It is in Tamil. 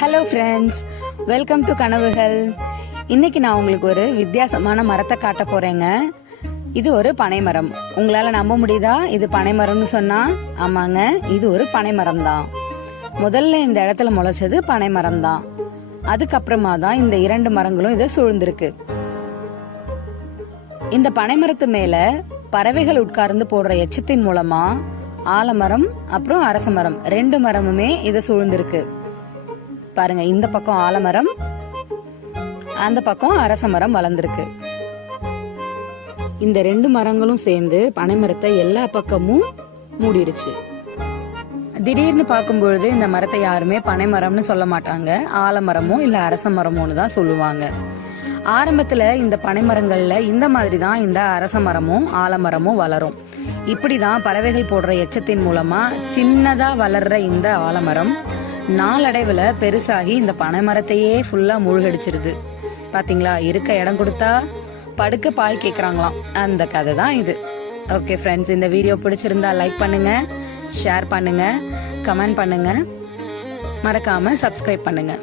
ஹலோ ஃப்ரெண்ட்ஸ், வெல்கம் டு கனவுகள். இன்னைக்கு நான் உங்களுக்கு ஒரு வித்தியாசமான மரத்தை காட்ட போறேங்க. இது ஒரு பனைமரம். உங்களால நம்ப முடியுதா இது பனைமரம்னு சொன்னா? ஆமாங்க, இது ஒரு பனைமரம் தான். முதல்ல இந்த இடத்துல முளைச்சது பனைமரம் தான். அதுக்கப்புறமா தான் இந்த இரண்டு மரங்களும் இதை சூழ்ந்திருக்கு. இந்த பனைமரத்து மேல பறவைகள் உட்கார்ந்து போடுற எச்சத்தின் மூலமா ஆலமரம் அப்புறம் அரச மரம் ரெண்டு மரமுமே இதை சூழ்ந்திருக்கு. பாருங்க, இந்த பக்கம் ஆலமரம், அந்த பக்கம் அரச மரம் வளர்ந்துருக்கு. இந்த ரெண்டு மரங்களும் சேர்ந்து பனைமரத்தை எல்லா பக்கமும் மூடிருச்சு. திடீர்னு பார்க்கும்பொழுது இந்த மரத்தை யாருமே பனைமரம்னு சொல்ல மாட்டாங்க, ஆலமரமோ இல்ல அரச மரமோன்னு தான் சொல்லுவாங்க. ஆரம்பத்துல இந்த பனைமரங்கள்ல இந்த மாதிரி தான் இந்த அரச மரமும் ஆலமரமும் வளரும். இப்படிதான் பறவைகள் போடுற எச்சத்தின் மூலமா சின்னதா வளர்ற இந்த ஆலமரம் நாளடைவுல பெருசாகி இந்த பனைமரத்தையே ஃபுல்லா மூழ்கடிச்சிருது. பாத்தீங்களா, இருக்க இடம் கொடுத்தா படுக்க பாய் கேக்குறாங்களாம். அந்த கதை தான் இது. ஓகே ஃப்ரெண்ட்ஸ், இந்த வீடியோ பிடிச்சிருந்தா லைக் பண்ணுங்க, ஷேர் பண்ணுங்க, கமெண்ட் பண்ணுங்க, மறக்காம சப்ஸ்கிரைப் பண்ணுங்க.